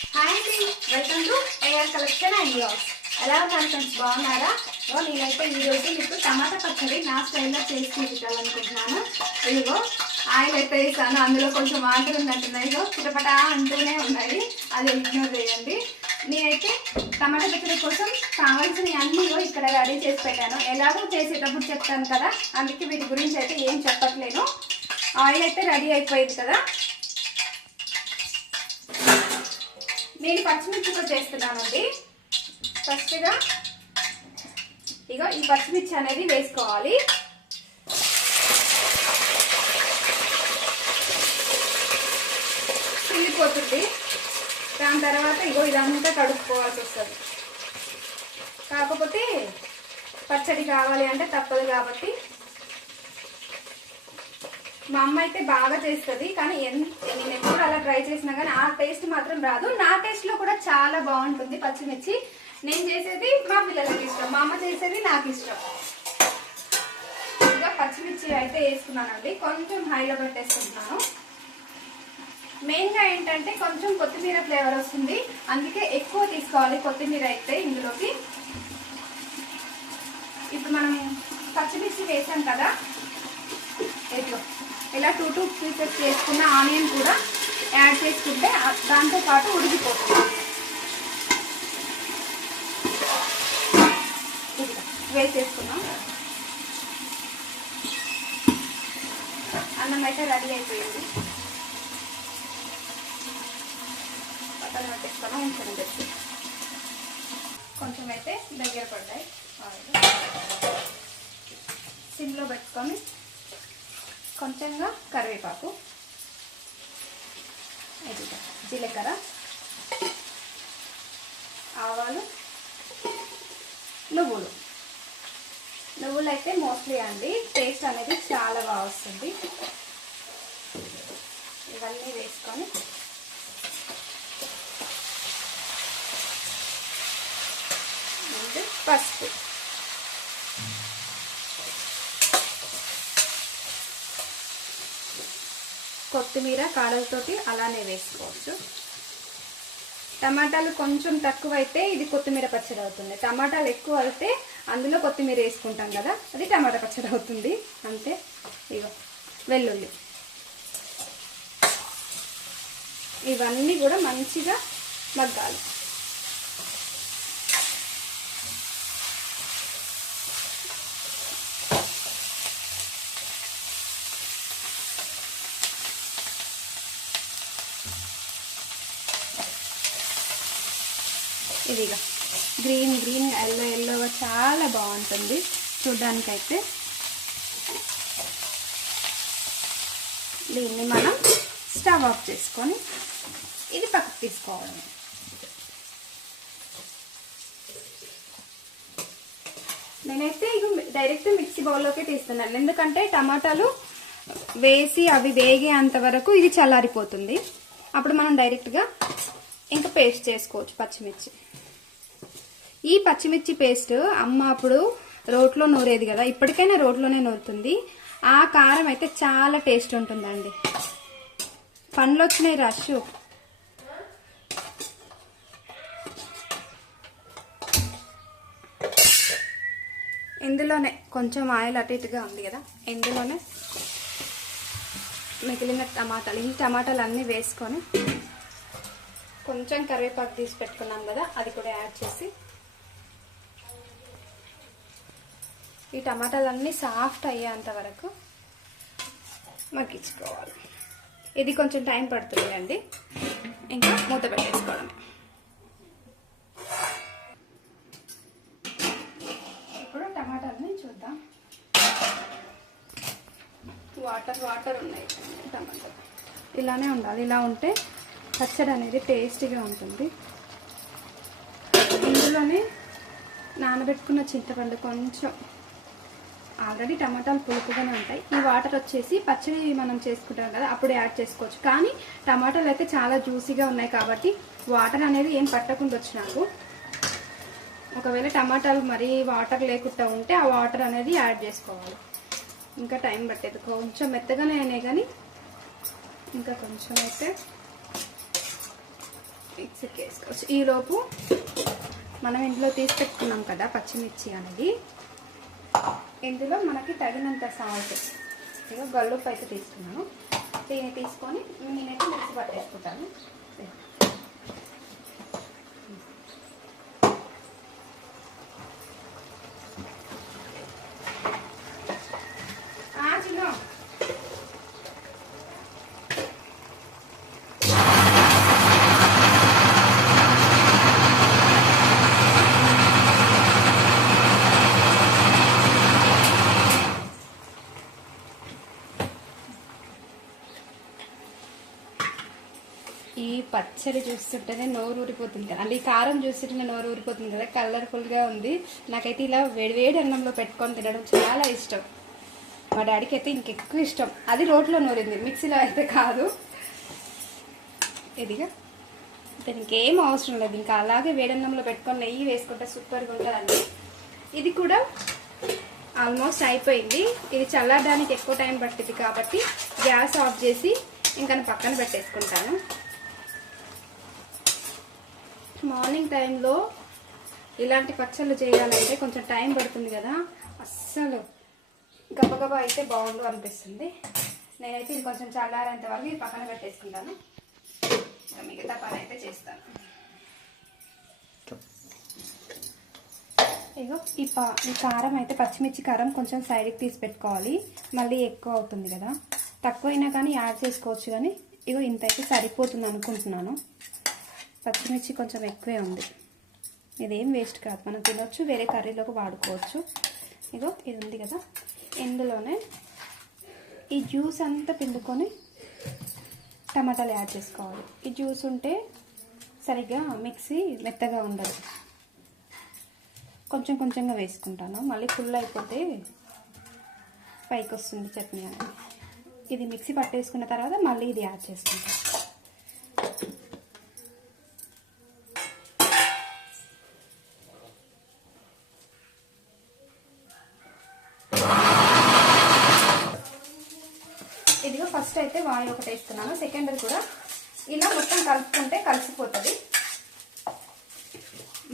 Hi అండి welcome to AR collection and blogs ఎలా ఉన్నారు ఫ్రెండ్స్ బాగున్నారా? ఓ నేనైతే ఈ రోజు మీకు టమాటా పచ్చడి నా స్టైల్లో చేసి చూపించాలనుకుంటున్నాను. ఇదిగో ఆయిల్ అయితే వేసాను అందులో కొంచెం వాటర్ ఉందంటున్నాయి ఇదిగో చిటపటా అంటూనే ఉన్నాయి. అది ఇగ్నోర్ చేయండి. నేనైతే టమాటా పచ్చడి కోసం కావాల్సిన అన్నీ ఇక్కడ రెడీ చేసి పెట్టాను. ఎలాగో చేసేటప్పుడు చెప్తాను కదా. అందుకే వీటి గురించి అయితే ఏం చెప్పట్లేను ఆయిల్ అయితే రెడీ అయిపోయింది కదా. నేను పచ్చిమిర్చితో చేస్తున్నానండి. ఫస్ట్గా ఇక ఈ పచ్చిమిర్చి అనేది వేసుకోవాలి. చిల్లిపోతుంది దాని తర్వాత ఇగో ఇదంతా కడుక్కోవాల్సి వస్తుంది. కాకపోతే పచ్చడి కావాలి అంటే తప్పదు కాబట్టి మా అమ్మ అయితే బాగా చేస్తుంది కానీ నేను ఎప్పుడు అలా ట్రై చేసినా కానీ ఆ టేస్ట్ మాత్రం రాదు. నా టేస్ట్లో కూడా చాలా బాగుంటుంది పచ్చిమిర్చి. నేను చేసేది మా పిల్లలకి ఇష్టం మా అమ్మ చేసేది నాకు ఇష్టం. ఇంకా పచ్చిమిర్చి అయితే వేసుకున్నానండి కొంచెం హైలో పెట్టేసుకుంటున్నాను. మెయిన్గా ఏంటంటే కొంచెం కొత్తిమీర ఫ్లేవర్ వస్తుంది అందుకే ఎక్కువ తీసుకోవాలి కొత్తిమీర అయితే ఇందులోకి. ఇప్పుడు మనం పచ్చిమిర్చి వేసాం కదా ఎట్లా ఇలా టూ టూ పీసెస్ చేసుకున్న ఆనియన్ కూడా యాడ్ చేసుకుంటే దాంతోపాటు దాంతో పాటు ఉడికిపోతుంది. వేసేసుకున్నాం. అన్నం అయితే రెడీ అయిపోయింది. పక్కన పెట్టేసుకున్నాం ఉంచడం తెచ్చి కొంచెం అయితే దగ్గర పడ్డాయి. సిమ్లో పెట్టుకొని కొంచెంగా కరివేపాకు ఇది జీలకర్ర ఆవాలు నువ్వులు. నువ్వులు అయితే మోస్ట్లీ అండి. టేస్ట్ అనేది చాలా బాగా వస్తుంది. ఇవన్నీ వేసుకొని and పసుపు. కొత్తిమీర కాడలతోటి అలానే వేసుకోవచ్చు. టమాటాలు కొంచెం తక్కువ అయితే ఇది కొత్తిమీర పచ్చడి అవుతుంది. టమాటాలు ఎక్కువ అయితే అందులో కొత్తిమీర వేసుకుంటాం కదా అది టమాటా పచ్చడి అవుతుంది. అంతే. ఇగో వెల్లుల్లి. ఇవన్నీ కూడా మంచిగా మగ్గాలి. ఇదిగా. గ్రీన్ గ్రీన్ ఎల్లో ఎల్లోగా చాలా బాగుంటుంది. చూడ్డానికైతే. దీన్ని మనం స్టవ్ ఆఫ్ చేసుకొని ఇది పక్కకు తీసుకోవడం నేనైతే ఇక డైరెక్ట్ మిక్సీ బౌల్లోకి తీస్తున్నాను. ఎందుకంటే టమాటాలు వేసి అవి వేగేంత వరకు ఇది చల్లారిపోతుంది. అప్పుడు మనం డైరెక్ట్గా ఇంకా పేస్ట్ చేసుకోవచ్చు పచ్చిమిర్చి. ఈ పచ్చిమిర్చి పేస్ట్ అమ్మ అప్పుడు రోట్లో నూరేది కదా ఇప్పటికైనా రోట్లోనే నూరుతుంది. ఆ కారం అయితే చాలా టేస్ట్ ఉంటుందండి. పండ్లు వచ్చినాయి రష్ ఇందులోనే కొంచెం ఆయిల్ అటు ఇటుగా ఉంది కదా ఇందులోనే మిగిలిన టమాటాలు ఈ టమాటాలు అన్నీ వేసుకొని కొంచెం కరివేపాకు తీసి పెట్టుకున్నాం కదా అది కూడా యాడ్ చేసి ఈ టమాటాలన్నీ సాఫ్ట్ అయ్యేంత వరకు మగ్గించుకోవాలి. ఇది కొంచెం టైం పడుతుంది అండి ఇంకా మూత పెట్టేసుకోవడం. ఇప్పుడు టమాటాలని చూద్దాం. వాటర్ వాటర్ ఉన్నాయి. టమాటా ఇలానే ఉండాలి. ఇలా ఉంటే పచ్చడి అనేది టేస్టీగా ఉంటుంది. ఇందులోనే నానబెట్టుకున్న చింతపండు కొంచెం ఆల్రెడీ టమాటాలు పులుపుగానే ఉంటాయి. ఈ వాటర్ వచ్చేసి పచ్చడి మనం చేసుకుంటాం కదా అప్పుడు యాడ్ చేసుకోవచ్చు. కానీ టమాటాలు అయితే చాలా జ్యూసీగా ఉన్నాయి కాబట్టి వాటర్ అనేది ఏం పట్టకుండా వచ్చి నాకు ఒకవేళ టమాటాలు మరీ వాటర్ లేకుండా ఉంటే ఆ వాటర్ అనేది యాడ్ చేసుకోవాలి. ఇంకా టైం పట్టేది. కొంచెం మెత్తగానే అయినాయి కానీ ఇంకా కొంచెం అయితే మిక్సీకి వేసుకోవచ్చు. ఈలోపు మనం ఇంట్లో తీసి పెట్టుకున్నాం కదా పచ్చిమిర్చి అనేది. ఇందులో మనకి తగినంత సాల్ట్. ఇక గల్లుప్పు అయితే తీసుకున్నాను. దీన్ని తీసుకొని నేనైతే మిక్సీ పట్టేసుకుంటాను ఆ, చిన్న ఈ పచ్చడి చూస్తుంటేనే నోరు ఊరిపోతుంది కదా. అంటే ఈ కారం చూస్తుంటేనే నోరు ఊరిపోతుంది కదా. కలర్ఫుల్గా ఉంది. నాకైతే ఇలా వేడివేడి అన్నంలో పెట్టుకొని తినడం చాలా ఇష్టం. మా డాడీకి అయితే ఇంకెక్కువ ఇష్టం. అది రోట్లో నూరింది. మిక్సీలో అయితే కాదు. ఇదిగా. దానికి ఏం అవసరం లేదు. ఇంకా అలాగే వేడన్నంలో పెట్టుకొని నెయ్యి వేసుకుంటే సూపర్గా ఉంటుందండి. ఇది కూడా ఆల్మోస్ట్ అయిపోయింది. ఇది చల్లడానికి ఎక్కువ టైం పట్టింది కాబట్టి గ్యాస్ ఆఫ్ చేసి ఇంకా నేను పక్కన పెట్టేసుకుంటాను. మార్నింగ్ టైంలో ఇలాంటి పచ్చళ్ళు చేయాలంటే కొంచెం టైం పడుతుంది కదా. అస్సలు గబగబా అయితే బాగుండు అనిపిస్తుంది. నేనైతే ఇది కొంచెం చల్లారేంత వరకు ఇది పక్కన పెట్టేసుకుంటాను. మిగతా పని అయితే చేస్తాను. ఇగో ఈ పా ఈ కారం అయితే పచ్చిమిర్చి కారం కొంచెం సైడ్కి తీసి పెట్టుకోవాలి. మళ్ళీ ఎక్కువ అవుతుంది కదా. తక్కువ అయినా కానీ యాడ్ చేసుకోవచ్చు కానీ ఇగో ఇంత అయితే సరిపోతుంది అనుకుంటున్నాను. పచ్చిమిర్చి కొంచెం ఎక్కువే ఉంది. ఇదేం వేస్ట్ కాదు. మనం తినొచ్చు వేరే కర్రీలోకి వాడుకోవచ్చు. ఇగో ఇది ఉంది కదా. ఇందులోనే ఈ జ్యూస్ అంతా పిండుకొని టమాటాలు యాడ్ చేసుకోవాలి. ఈ జ్యూస్ ఉంటే సరిగ్గా మిక్సీ మెత్తగా ఉండదు. కొంచెం కొంచెంగా వేసుకుంటాను. మళ్ళీ ఫుల్ అయిపోతే పైకి వస్తుంది చట్నీ అనేది. ఇది మిక్సీ పట్టేసుకున్న తర్వాత మళ్ళీ ఇది యాడ్ చేసుకుంటాను ఇదిగో ఫస్ట్ అయితే వాయి ఒకటి వేస్తున్నాను. సెకండ్ కూడా ఇలా మొత్తం కలుపుకుంటే కలిసిపోతుంది.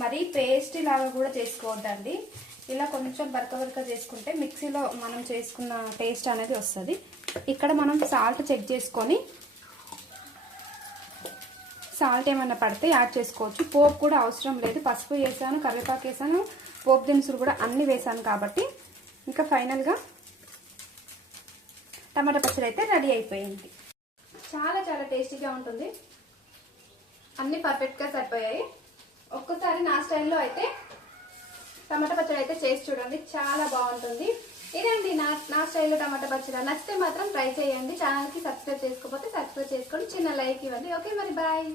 మరి పేస్ట్ లాగా కూడా చేసుకోవద్దండి. ఇలా కొంచెం బరక బరక చేసుకుంటే మిక్సీలో మనం చేసుకున్న టేస్ట్ అనేది వస్తుంది. ఇక్కడ మనం సాల్ట్ చెక్ చేసుకొని సాల్ట్ ఏమైనా పడితే యాడ్ చేసుకోవచ్చు. పోపు కూడా అవసరం లేదు. పసుపు వేసాను కరివేపాకు వేసాను పోపు దినుసులు కూడా అన్నీ వేసాను కాబట్టి ఇంకా ఫైనల్గా టమాటా పచ్చడి అయితే రెడీ అయిపోయింది. చాలా చాలా టేస్టీగా ఉంటుంది. అన్నీ పర్ఫెక్ట్గా సరిపోయాయి. ఒక్కసారి నా స్టైల్లో అయితే టమాటా పచ్చడి అయితే చేసి చూడండి. చాలా బాగుంటుంది. ఇదండి నా నా స్టైల్లో టమాటా పచ్చడి. నచ్చితే మాత్రం ట్రై చేయండి. ఛానల్కి సబ్స్క్రైబ్ చేసుకోకపోతే సబ్స్క్రైబ్ చేసుకోండి. చిన్న లైక్ ఇవ్వండి. ఓకే మరి బాయ్.